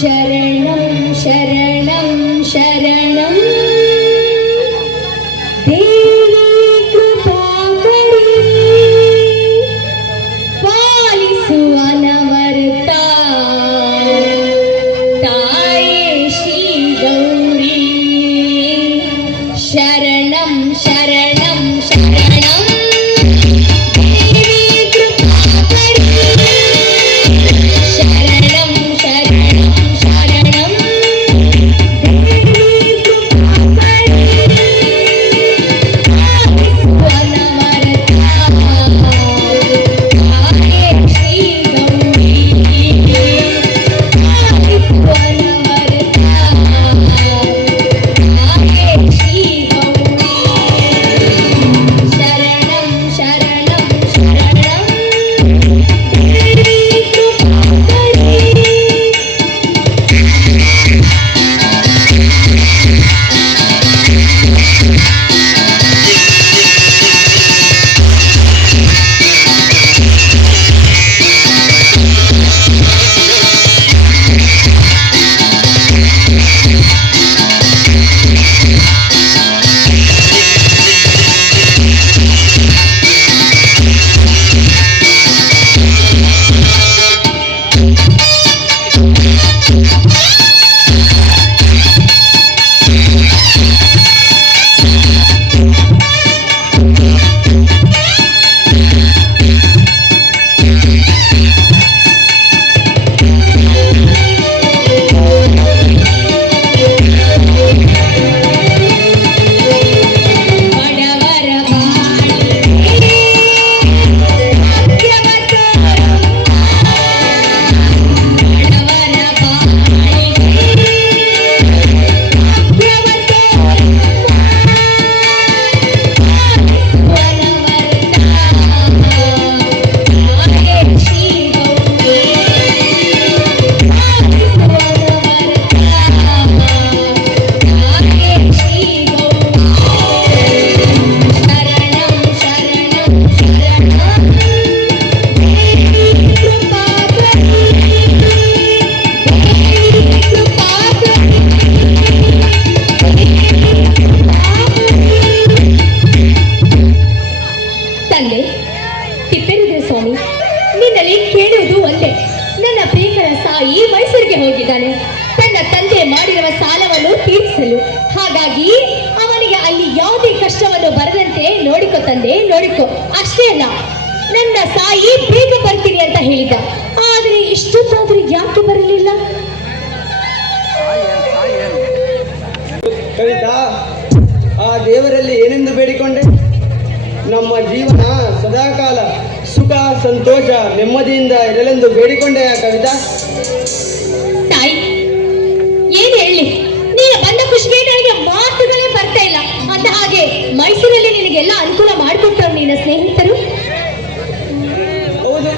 ശരണം ശരണം. ಸ್ವಾಮಿ ನಿನ್ನಲ್ಲಿ ಕೇಳುವುದು ಒಂದೇ. ನನ್ನ ಪ್ರೇಮರ ಸಾಯಿ ಮೈಸೂರಿಗೆ ಹೋಗಿದ್ದಾನೆ. ತನ್ನ ತಂದೆ ಮಾಡಿರುವ ಸಾಲವನ್ನು ತೀರಿಸಲು. ಹಾಗಾಗಿ ಅವನಿಗೆ ಅಲ್ಲಿ ಯಾವುದೇ ಕಷ್ಟವನ್ನು ಬರದಂತೆ ನೋಡಿಕೊ ತಂದೆ, ನೋಡಿಕೊ. ಅಷ್ಟೇ ಅಲ್ಲ, ನನ್ನ ಸಾಯಿ ಬೇಗ ಬರ್ತೀನಿ ಅಂತ ಹೇಳಿದ. ಆದರೆ ಇಷ್ಟೊತ್ತಾದ್ರೂ ಯಾಕೆ ಬರಲಿಲ್ಲ? ಆ ದೇವರಲ್ಲಿ ಏನೆಂದು ಬೇಡಿಕೊಂಡೆ? ನಮ್ಮ ಜೀವನ ಸದಾಕಾಲ ಸುಖ ಸಂತೋಷ ನೆಮ್ಮದಿಯಿಂದ ಇರಲೆಂದು ಬೇಡಿಕೊಂಡೆ ಆ ಕವಿತಾ. ತಾಯಿ ಏನು ಹೇಳಿ? ನೀನು ಬಂದ ಖುಷಿಗೆ ನನಗೆ ಮಾತುಗಳೇ ಬರ್ತಾ ಇಲ್ಲ. ಅಂತ ಹಾಗೆ ಮೈಸೂರಲ್ಲಿ ನಿನಗೆಲ್ಲ ಅನುಕೂಲ ಮಾಡಿಕೊಟ್ಟರು ನಿನ್ನ ಸ್ನೇಹಿತರು? ಹೌದು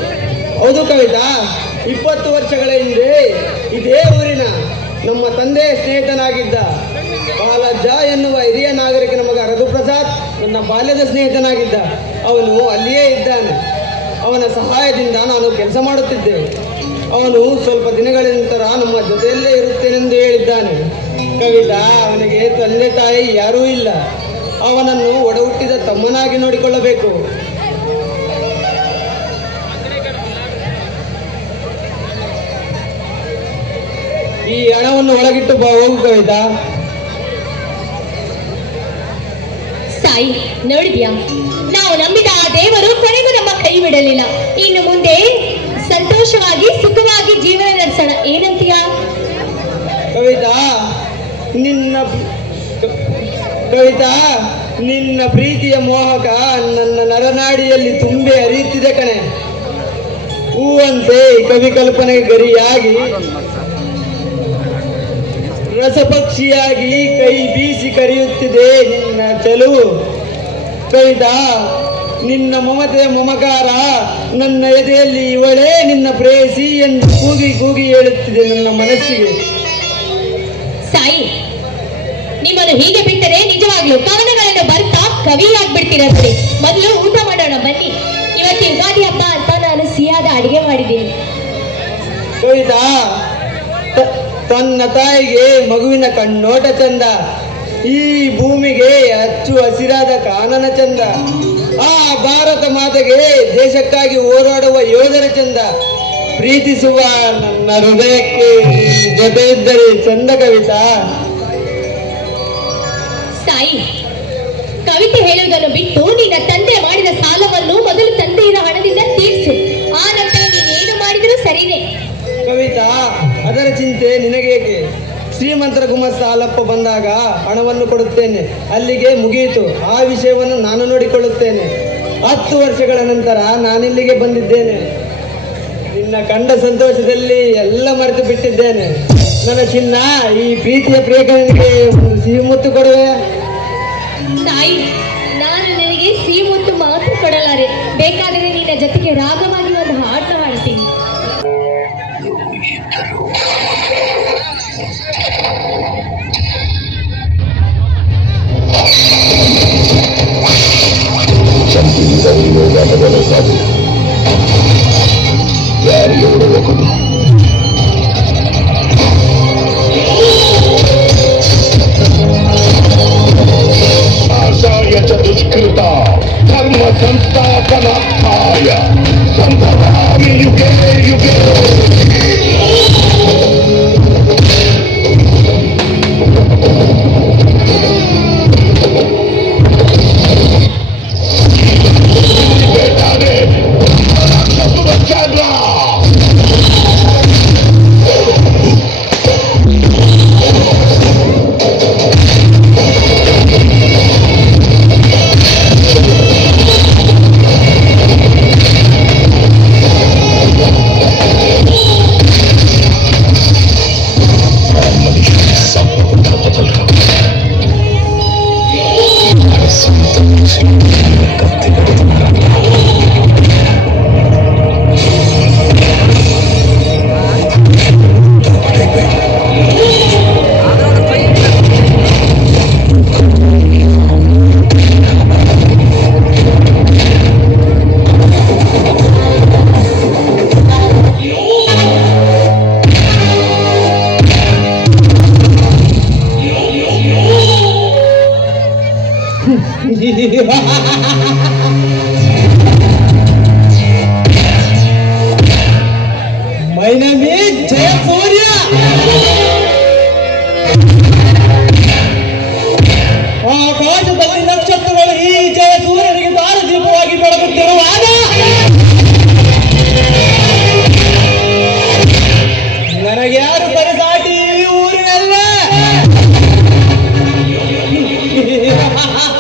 ಹೌದು ಕವಿತಾ. ಇಪ್ಪತ್ತು ವರ್ಷಗಳ ಹಿಂದೆ ಇದೇ ಊರಿನ ನಮ್ಮ ತಂದೆಯ ಸ್ನೇಹಿತನಾಗಿದ್ದ ಬಾಲಜ್ಜ ಎನ್ನುವ ಹಿರಿಯ ನಾಗರಿಕ ನಮಗ ರಘುಪ್ರಸಾದ್ ನನ್ನ ಬಾಲ್ಯದ ಸ್ನೇಹಿತನಾಗಿದ್ದ. ಅವನು ಅಲ್ಲಿಯೇ ಇದ್ದಾನೆ. ಅವನ ಸಹಾಯದಿಂದ ನಾನು ಕೆಲಸ ಮಾಡುತ್ತಿದ್ದೆ ಅವನು ಸ್ವಲ್ಪ ದಿನಗಳ ನಂತರ ನಮ್ಮ ಜೊತೆಯಲ್ಲೇ ಇರುತ್ತೇನೆಂದು ಹೇಳಿದ್ದಾನೆ. ಕವಿತಾ, ಅವನಿಗೆ ತಂದೆ ತಾಯಿ ಯಾರೂ ಇಲ್ಲ. ಅವನನ್ನು ಒಡಹುಟ್ಟಿದ ತಮ್ಮನಾಗಿ ನೋಡಿಕೊಳ್ಳಬೇಕು. ಈ ಹಣವನ್ನು ಒಳಗಿಟ್ಟು ಹೋಗು ಕವಿತಾ. ಸಾಯಿ, ನೋಡಿದ್ಯಾ? ನಾವು ನಂಬಿದ ಆ ದೇವರು ನಮ್ಮ ಕೈ ಬಿಡಲಿಲ್ಲ ಇನ್ನು ಮುಂದೆ ಸಂತೋಷವಾಗಿ, ಸುಖವಾಗಿ ಜೀವನ ನಡೆಸೋಣ. ಏನಂತೀಯ? ಕವಿತಾ, ನಿನ್ನ ಕವಿತಾ, ನಿನ್ನ ಪ್ರೀತಿಯ ಮೋಹಕ ನನ್ನ ನರನಾಡಿಯಲ್ಲಿ ತುಂಬಿ ಅರಿಯುತ್ತಿದೆ ಕಣೆ. ಹೂವಂತೆ ಕವಿ ಕಲ್ಪನೆ ಗರಿಯಾಗಿ, ರಸಪಕ್ಷಿಯಾಗಿ ಕೈ ಬೀಸಿ ಕರೆಯುತ್ತಿದೆ ನಿನ್ನ ಚೆಲುವು. ಕವಿತಾ ನಿನ್ನ ಮಮತೆ ಮಮಕಾರ ನನ್ನ ಎದೆಯಲ್ಲಿ ಇವಳೇ ನಿನ್ನ ಪ್ರೇಯಸಿ ಎಂದು ಕೂಗಿ ಕೂಗಿ ಹೇಳುತ್ತಿದೆ ನನ್ನ ಮನಸ್ಸಿಗೆ. ಸಾಯಿ ನಿಮ್ಮನ್ನು ಹೀಗೆ ಬಿಟ್ಟರೆ ನಿಜವಾಗ್ಲೂ ಕವನಗಳನ್ನು ಬರ್ತಾ ಕವಿ ಸರಿ ಮೊದಲು ಊಟ ಮಾಡೋಣ ಬನ್ನಿ. ಇವತ್ತು ಯುಗಾದಿ ಹಬ್ಬ ಅಂತ ನಾನು ಸಿಹಿಯಾದ ಅಡಿಗೆ ಮಾಡಿದ್ದೇನೆ. ಕವಿತಾ ತನ್ನ ತಾಯಿಗೆ ಮಗುವಿನ ಕಣ್ಣೋಟ ಚಂದ ಈ ಭೂಮಿಗೆ ಅಚ್ಚು ಹಸಿರಾದ ಕಾನನ ಚಂದ. ಆ ಭಾರತ ಮಾತೆಗೆ ದೇಶಕ್ಕಾಗಿ ಹೋರಾಡುವ ಯೋಧರ ಚಂದ ಪ್ರೀತಿಸುವ ನನ್ನ ಹೃದಯಕ್ಕೆ ಜೊತೆ ಇದ್ದರೆ ಚಂದ ಕವಿತಾ. ಸಾಯಿ ಕವಿತೆ ಹೇಳುವುದನ್ನು ಬಿಟ್ಟು ನಿನ್ನ ತಂದೆ ಮಾಡಿದ ಸಾಲವನ್ನು ಮೊದಲು ತಂದೆಯ ಹಣದಿಂದ ತೀರಿಸು. ಆ ನಂತರ ಏನು ಮಾಡಿದರೂ ಸರಿನೇ. ಕವಿತಾ ಅದರ ಚಿಂತೆ ನಿನಗೇಕೆ ಶ್ರೀಮಂತರ ಗುಮಸ್ತ ಹಾಲಪ್ಪ ಬಂದಾಗ ಹಣವನ್ನು ಕೊಡುತ್ತೇನೆ. ಅಲ್ಲಿಗೆ ಮುಗಿಯಿತು. ಆ ವಿಷಯವನ್ನು ನಾನು ನೋಡಿಕೊಳ್ಳುತ್ತೇನೆ. ಹತ್ತು ವರ್ಷಗಳ ನಂತರ ನಾನಿಲ್ಲಿಗೆ ಬಂದಿದ್ದೇನೆ. ನಿನ್ನ ಕಂಡ ಸಂತೋಷದಲ್ಲಿ ಎಲ್ಲ ಮರೆತು ಬಿಟ್ಟಿದ್ದೇನೆ. ನನ್ನ ಚಿನ್ನ, ಈ ಪ್ರೀತಿಯ ಪ್ರಿಯಕರನಿಗೆ ಒಂದು ಸಿಹಿ ಮುತ್ತು ಕೊಡುವೆ. ತಾಯಿ, ನಾನು ನಿನಗೆ ಸಿಹಿ ಮುತ್ತು ಮಾತ್ರ ಕೊಡಲಾರೆ. ಬೇಕಾದರೆ ನಿನ್ನ ಜೊತೆಗೆ ರಾಗವಾಗಿ ಒಂದು যাবে ನೇಮ್ ಈಸ್ ಜಯಸೂರ್ಯ ಆಕಾಶದಲ್ಲಿ ನಕ್ಷತ್ರಗಳು ಈ ಜಯಸೂರ್ಯನಿಗೆ ದಾರದೀಪವಾಗಿ ಬೆಳಗುತ್ತಿರುವಾಗ ನನಗೆ ಯಾರು ಊರಿನಲ್ಲ.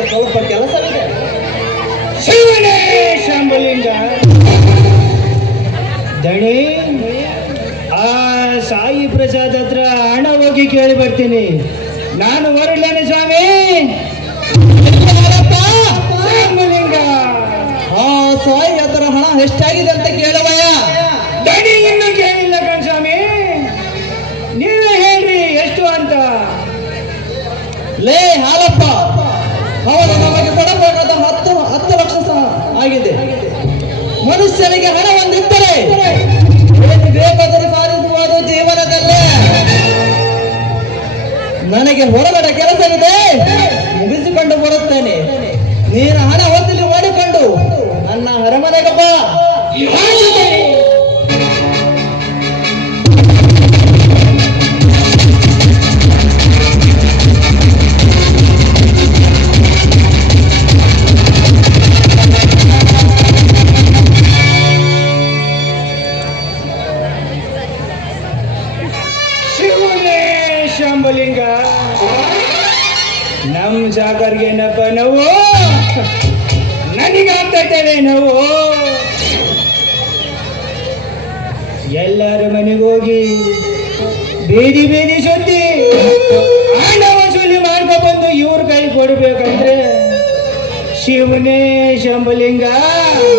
ನನಗೆ ಸ್ವಲ್ಪ ಕೆಲಸವಿದೆ. ಶಾಂಬಲಿಂಗ ದಣಿ ಆ ಸಾಯಿ ಪ್ರಸಾದ್ ಹತ್ರ ಹಣ ಹೋಗಿ ಕೇಳಿ ಬರ್ತೀನಿ. ನಾನು ಹೊರಡ್ಲೇನೆ ಸ್ವಾಮಿ. ಶಾಂಬಲಿಂಗ ಆ ಸಾಯಿ ಹತ್ರ ಹಣ ಎಷ್ಟಾಗಿದೆ ಅಂತ ಮನುಷ್ಯನಿಗೆ ಸಾಕರ್ಗೆ ಏನಪ್ಪ ನೋವು ನನಗಾಗ್ತೇವೆ ನೋವು? ಎಲ್ಲರ ಮನೆಗೋಗಿ ಬೀದಿ ಬೀದಿ ಸುದ್ದಿ ಹಣ ವಸೂಲಿ ಮಾಡ್ಕೊ ಬಂದು ಇವ್ರ ಕೈ ಕೊಡ್ಬೇಕಂದ್ರೆ ಶಿವನೇ ಶಂಭಲಿಂಗ. ಈ